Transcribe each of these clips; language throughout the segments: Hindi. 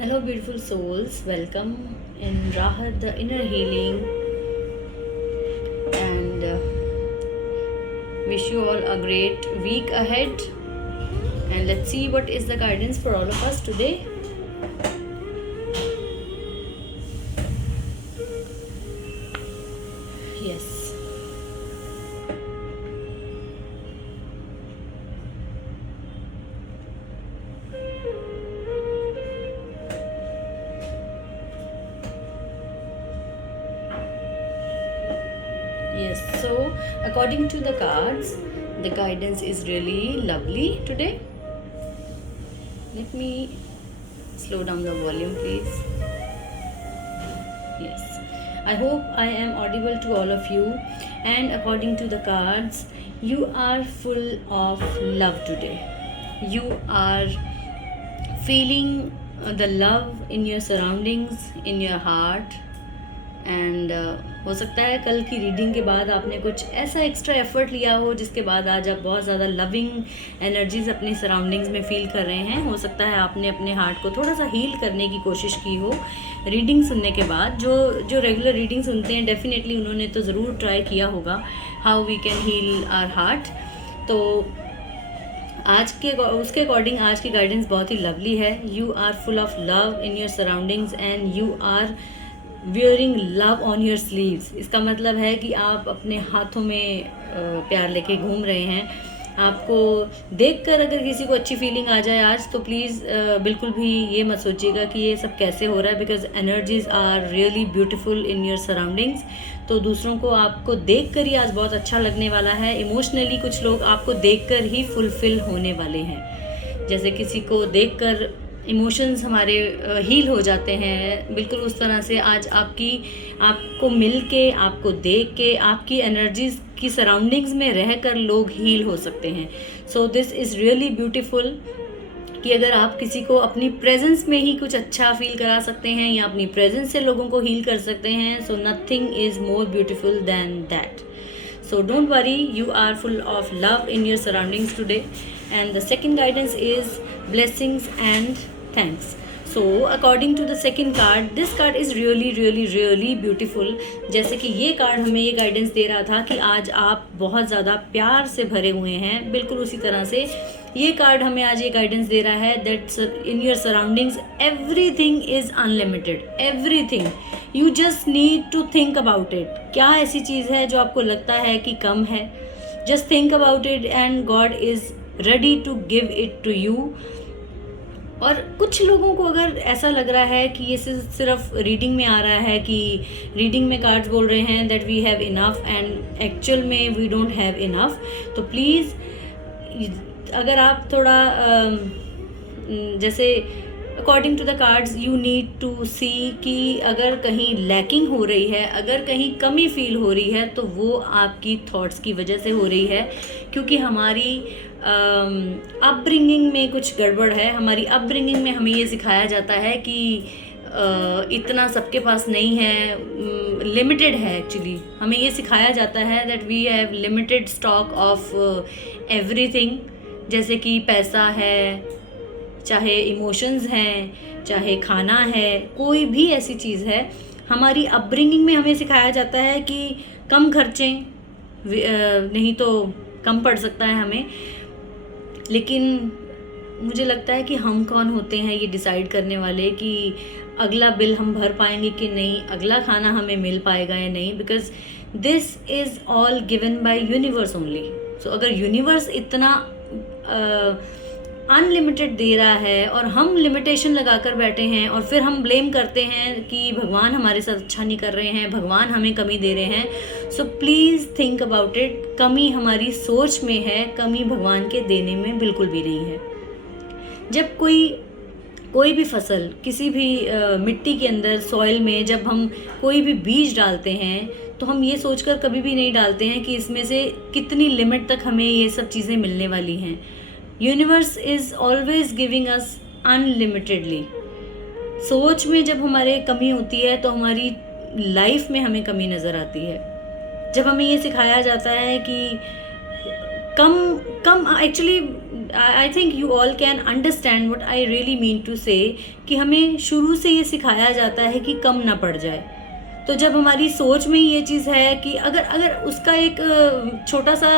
Hello, beautiful souls. Welcome in Rahat, the inner healing, and wish you all a great week ahead. And let's see what is the guidance for all of us today. Yes. Yes, so according to the cards, the guidance is really lovely today. Let me slow down the volume, please. Yes, I hope I am audible to all of you. And according to the cards, you are full of love today. You are feeling the love in your surroundings, in your heart. And हो सकता है कल की रीडिंग के बाद आपने कुछ ऐसा एक्स्ट्रा एफर्ट लिया हो जिसके बाद आज आप बहुत ज़्यादा लविंग एनर्जीज अपनी सराउंडिंग्स में फील कर रहे हैं. हो सकता है आपने अपने हार्ट को थोड़ा सा हील करने की कोशिश की हो रीडिंग सुनने के बाद. जो रेगुलर रीडिंग सुनते हैं डेफिनेटली उन्होंने तो ज़रूर ट्राई किया होगा how we can heal our heart. तो आज के उसके अकॉर्डिंग आज की गाइडेंस बहुत ही लवली है. You are full of love in your surroundings and you are wearing love on your sleeves. इसका मतलब है कि आप अपने हाथों में प्यार लेके घूम रहे हैं. आपको देखकर अगर किसी को अच्छी फीलिंग आ जाए आज तो प्लीज़ बिल्कुल भी ये मत सोचिएगा कि ये सब कैसे हो रहा है, because energies are really beautiful in your surroundings. तो दूसरों को आपको देखकर ही आज बहुत अच्छा लगने वाला है. इमोशनली कुछ लोग आपको देखकर ही फुलफिल होने वाले हैं. जैसे किसी को देखकर इमोशंस हमारे हील हो जाते हैं, बिल्कुल उस तरह से आज आपको मिल के, आपको देख के, आपकी एनर्जीज की सराउंडिंग्स में रहकर लोग हील हो सकते हैं. So this is really beautiful कि अगर आप किसी को अपनी प्रेजेंस में ही कुछ अच्छा फील करा सकते हैं या अपनी प्रेजेंस से लोगों को हील कर सकते हैं, so nothing is more beautiful than that. So don't worry, you are full of love in your surroundings today. And the second guidance is blessings and thanks. So according to the second card, this card is really really really beautiful. जैसे कि ये कार्ड हमें ये गाइडेंस दे रहा था कि आज आप बहुत ज़्यादा प्यार से भरे हुए हैं. बिल्कुल उसी तरह से ये कार्ड हमें आज ये गाइडेंस दे रहा है that in your surroundings everything is unlimited. Everything, you just need to think about it. क्या ऐसी चीज़ है जो आपको लगता है कि कम है? Just think about it and God is ready to give it to you. और कुछ लोगों को अगर ऐसा लग रहा है कि ये सिर्फ रीडिंग में आ रहा है कि रीडिंग में कार्ड्स बोल रहे हैं that we have enough and actual में वी डोंट हैव इनफ, तो प्लीज़ अगर आप थोड़ा जैसे according to the cards you need to see कि अगर कहीं लैकिंग हो रही है, अगर कहीं कमी फील हो रही है तो वो आपकी थॉट्स की वजह से हो रही है, क्योंकि हमारी अपब्रिंगिंग में कुछ गड़बड़ है. हमारी अपब्रिंगिंग में हमें ये सिखाया जाता है कि इतना सबके पास नहीं है, लिमिटेड है. एक्चुअली हमें ये सिखाया जाता है that we have limited stock of everything. जैसे कि पैसा है, चाहे इमोशंस हैं, चाहे खाना है, कोई भी ऐसी चीज़ है. हमारी अपब्रिंगिंग में हमें सिखाया जाता है कि कम खर्चें, नहीं तो कम पड़ सकता है हमें. लेकिन मुझे लगता है कि हम कौन होते हैं ये डिसाइड करने वाले कि अगला बिल हम भर पाएंगे कि नहीं, अगला खाना हमें मिल पाएगा या नहीं, because this is all given by universe only. So अगर यूनिवर्स इतना अनलिमिटेड दे रहा है और हम लिमिटेशन लगाकर बैठे हैं और फिर हम ब्लेम करते हैं कि भगवान हमारे साथ अच्छा नहीं कर रहे हैं, भगवान हमें कमी दे रहे हैं. So please think about it. कमी हमारी सोच में है, कमी भगवान के देने में बिल्कुल भी नहीं है. जब कोई भी फसल किसी भी मिट्टी के अंदर, सॉइल में, जब हम कोई भी बीज डालते हैं तो हम ये सोचकर कभी भी नहीं डालते हैं कि इसमें से कितनी लिमिट तक हमें ये सब चीज़ें मिलने वाली हैं. Universe is always giving us unlimitedly. सोच में जब हमारे कमी होती है तो हमारी लाइफ में हमें कमी नज़र आती है. जब हमें ये सिखाया जाता है कि कम actually I think you all can understand what I really mean to say, कि हमें शुरू से ये सिखाया जाता है कि कम ना पड़ जाए। तो जब हमारी सोच में ये चीज़ है कि अगर उसका एक छोटा सा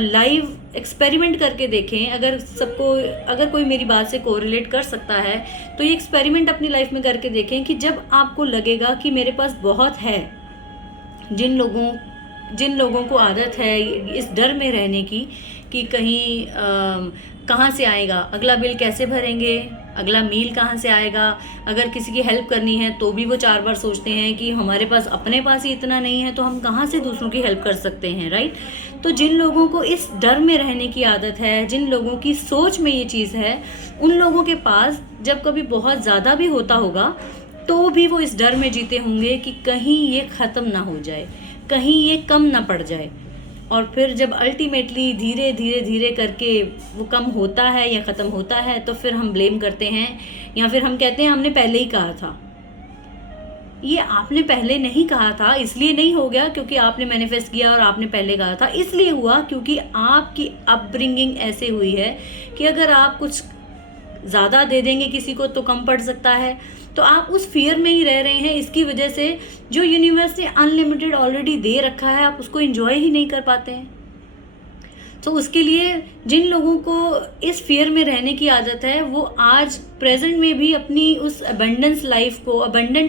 लाइव एक्सपेरिमेंट करके देखें, अगर कोई मेरी बात से कोरिलेट कर सकता है तो ये एक्सपेरिमेंट अपनी लाइफ में करके देखें कि जब आपको लगेगा कि मेरे पास बहुत है, जिन लोगों को आदत है इस डर में रहने की कि कहीं कहाँ से आएगा, अगला बिल कैसे भरेंगे, अगला मील कहाँ से आएगा, अगर किसी की हेल्प करनी है तो भी वो 4 बार सोचते हैं कि हमारे पास अपने पास ही इतना नहीं है तो हम कहाँ से दूसरों की हेल्प कर सकते हैं, राइट। तो जिन लोगों को इस डर में रहने की आदत है, जिन लोगों की सोच में ये चीज़ है, उन लोगों के पास जब कभी बहुत ज़्यादा भी होता होगा तो भी वो इस डर में जीते होंगे कि कहीं ये ख़त्म ना हो जाए, कहीं ये कम ना पड़ जाए। और फिर जब अल्टीमेटली धीरे धीरे धीरे करके वो कम होता है या ख़त्म होता है तो फिर हम ब्लेम करते हैं या फिर हम कहते हैं हमने पहले ही कहा था। ये आपने पहले नहीं कहा था इसलिए नहीं हो गया क्योंकि आपने मैनिफेस्ट किया, और आपने पहले कहा था इसलिए हुआ क्योंकि आपकी अपब्रिंगिंग ऐसे हुई है कि अगर आप कुछ ज़्यादा दे देंगे किसी को तो कम पड़ सकता है। तो आप उस फियर में ही रह रहे हैं, इसकी वजह से जो यूनिवर्स ने अनलिमिटेड ऑलरेडी दे रखा है आप उसको एंजॉय ही नहीं कर पाते हैं। तो उसके लिए जिन लोगों को इस फियर में रहने की आदत है वो आज प्रेजेंट में भी अपनी उस अबंडेंट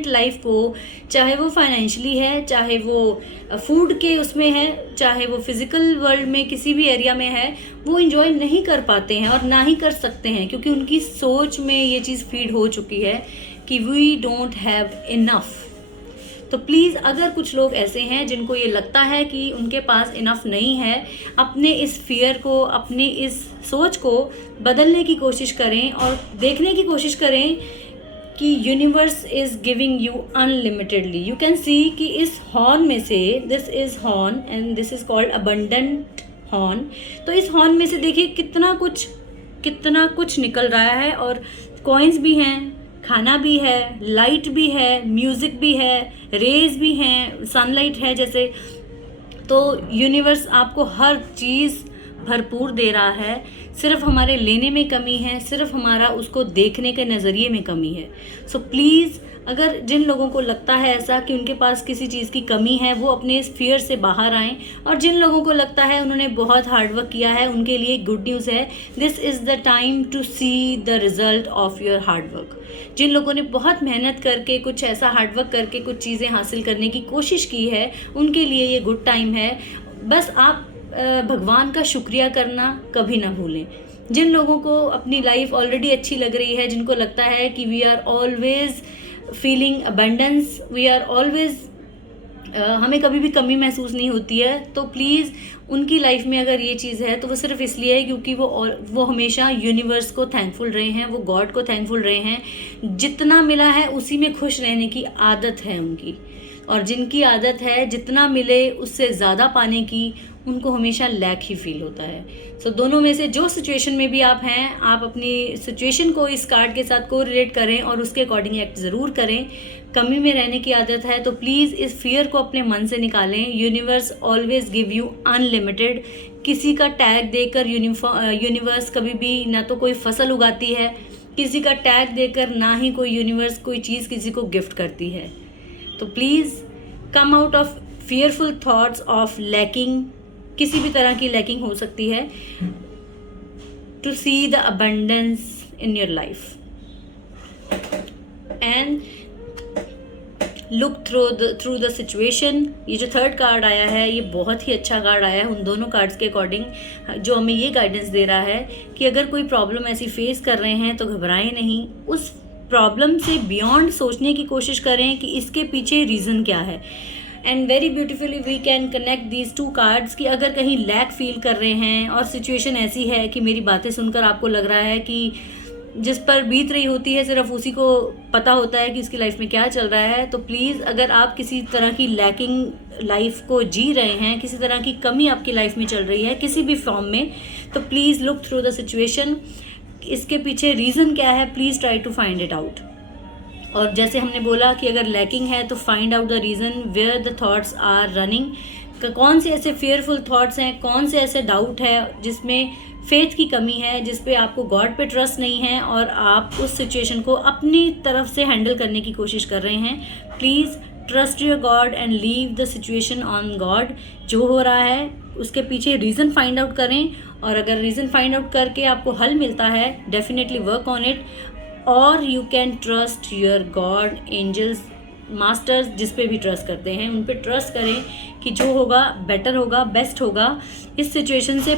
लाइफ को, चाहे वो फाइनेंशियली है, चाहे वो फूड के उसमें है, चाहे वो फिजिकल वर्ल्ड में किसी भी एरिया में है, वो इंजॉय नहीं कर पाते हैं और ना ही कर सकते हैं क्योंकि उनकी सोच में ये चीज़ फीड हो चुकी है कि वी डोंट हैव इनफ। तो प्लीज़ अगर कुछ लोग ऐसे हैं जिनको ये लगता है कि उनके पास इनफ नहीं है, अपने इस फियर को, अपनी इस सोच को बदलने की कोशिश करें और देखने की कोशिश करें कि universe is giving you unlimitedly. You can see कि इस हॉर्न में से, this is horn and this is called abundant horn. तो इस हॉर्न में से देखिए कितना कुछ निकल रहा है, और कॉइन्स भी हैं, खाना भी है, लाइट भी है, म्यूज़िक भी है, रेज भी हैं, सनलाइट है जैसे। तो यूनिवर्स आपको हर चीज़ भरपूर दे रहा है, सिर्फ हमारे लेने में कमी है, सिर्फ हमारा उसको देखने के नज़रिए में कमी है। सो प्लीज़ अगर जिन लोगों को लगता है ऐसा कि उनके पास किसी चीज़ की कमी है वो अपने इस फियर से बाहर आएँ, और जिन लोगों को लगता है उन्होंने बहुत हार्डवर्क किया है उनके लिए गुड न्यूज़ है, this is the time to see the result of your hard work. जिन लोगों ने बहुत मेहनत करके कुछ ऐसा हार्डवर्क करके कुछ चीज़ें हासिल करने की कोशिश की है उनके लिए ये गुड टाइम है। बस आप भगवान का शुक्रिया करना कभी ना भूलें। जिन लोगों को अपनी लाइफ ऑलरेडी अच्छी लग रही है, जिनको लगता है कि we are always feeling abundance, we are always, हमें कभी भी कमी महसूस नहीं होती है, तो प्लीज़ उनकी लाइफ में अगर ये चीज़ है तो वो सिर्फ इसलिए है क्योंकि वो हमेशा यूनिवर्स को थैंकफुल रहे हैं, वो गॉड को थैंकफुल रहे हैं। जितना मिला है उसी में खुश रहने की आदत है उनकी, और जिनकी आदत है जितना मिले उससे ज़्यादा पाने की, उनको हमेशा लैक ही फील होता है। सो दोनों में से जो सिचुएशन में भी आप हैं, आप अपनी सिचुएशन को इस कार्ड के साथ को रिलेट करें और उसके अकॉर्डिंग एक्ट ज़रूर करें। कमी में रहने की आदत है तो प्लीज़ इस फियर को अपने मन से निकालें। Universe always give you unlimited. किसी का टैग देकर यूनिवर्स कभी भी ना तो कोई फसल उगाती है, किसी का टैग देकर ना ही कोई यूनिवर्स कोई चीज़ किसी को गिफ्ट करती है। तो please come out of fearful thoughts of lacking, किसी भी तरह की लैकिंग हो सकती है, to see the abundance in your life and look through the situation. ये जो थर्ड कार्ड आया है ये बहुत ही अच्छा कार्ड आया है उन दोनों कार्ड्स के अकॉर्डिंग, जो हमें ये गाइडेंस दे रहा है कि अगर कोई प्रॉब्लम ऐसी फेस कर रहे हैं तो घबराएं नहीं, उस प्रॉब्लम से बियॉन्ड सोचने की कोशिश करें कि इसके पीछे रीज़न क्या है। And very beautifully we can connect these two cards कि अगर कहीं लैक फील कर रहे हैं और सिचुएशन ऐसी है कि मेरी बातें सुनकर आपको लग रहा है कि जिस पर बीत रही होती है सिर्फ उसी को पता होता है कि उसकी लाइफ में क्या चल रहा है, तो प्लीज़ अगर आप किसी तरह की लैकिंग लाइफ को जी रहे हैं, किसी तरह की कमी आपकी लाइफ में चल रही है किसी भी फॉर्म में, तो please look through the situation. इसके पीछे रीज़न क्या है, please try to find it out. और जैसे हमने बोला कि अगर लैकिंग है तो find out the reason where the thoughts are running, कौन से ऐसे फेयरफुल थॉट्स हैं, कौन से ऐसे डाउट है जिसमें फेथ की कमी है, जिस पे आपको गॉड पे ट्रस्ट नहीं है और आप उस सिचुएशन को अपनी तरफ से हैंडल करने की कोशिश कर रहे हैं। Please trust your God and leave the situation on God. जो हो रहा है उसके पीछे रीज़न फाइंड आउट करें, और अगर रीज़न फाइंड आउट करके आपको हल मिलता है, डेफिनेटली वर्क ऑन इट। और you can trust your God, angels, masters, जिस पे भी ट्रस्ट करते हैं उन पे ट्रस्ट करें कि जो होगा बेटर होगा, बेस्ट होगा। इस सिचुएशन से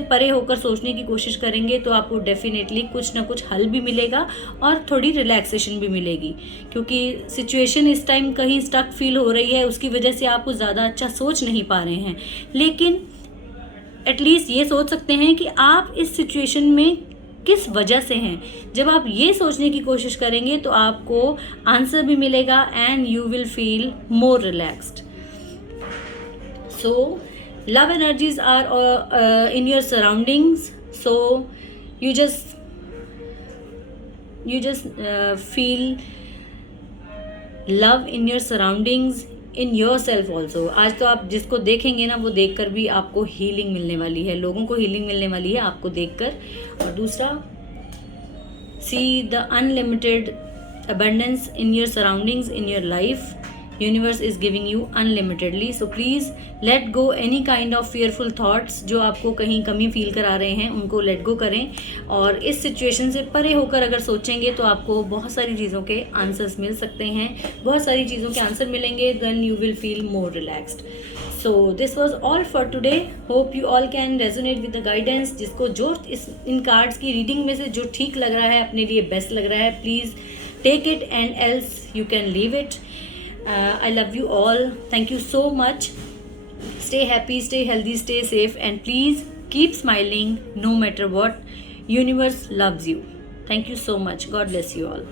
परे होकर सोचने की कोशिश करेंगे तो आपको डेफिनेटली कुछ ना कुछ हल भी मिलेगा और थोड़ी रिलैक्सेशन भी मिलेगी, क्योंकि सिचुएशन इस टाइम कहीं स्टक फील हो रही है, उसकी वजह से आप कुछ ज़्यादा अच्छा सोच नहीं पा रहे हैं। लेकिन एटलीस्ट ये सोच सकते हैं कि आप इस सिचुएशन में किस वजह से हैं। जब आप ये सोचने की कोशिश करेंगे तो आपको आंसर भी मिलेगा and you will feel more relaxed. So love energies are in your surroundings, so you just feel love in your surroundings, in yourself also। आज तो आप जिसको देखेंगे ना, वो देखकर भी आपको हीलिंग मिलने वाली है, लोगों को हीलिंग मिलने वाली है आपको देखकर। और दूसरा, see the unlimited abundance in your surroundings, in your life। Universe is giving you unlimitedly. So please let go any kind of fearful thoughts जो आपको कहीं कमी फील करा रहे हैं, उनको लेट गो करें। और इस सिचुएशन से परे होकर अगर सोचेंगे तो आपको बहुत सारी चीज़ों के आंसर्स मिल सकते हैं, बहुत सारी चीज़ों के आंसर मिलेंगे, then you will feel more relaxed. So this was all for today. Hope you all can resonate with the guidance. जिसको जो इन कार्ड्स की रीडिंग में से जो ठीक लग रहा है, अपने लिए बेस्ट लग रहा है, please take it and else you can leave it। I love you all. Thank you so much. Stay happy, stay healthy, stay safe, and please keep smiling no matter what. Universe loves you. Thank you so much. God bless you all.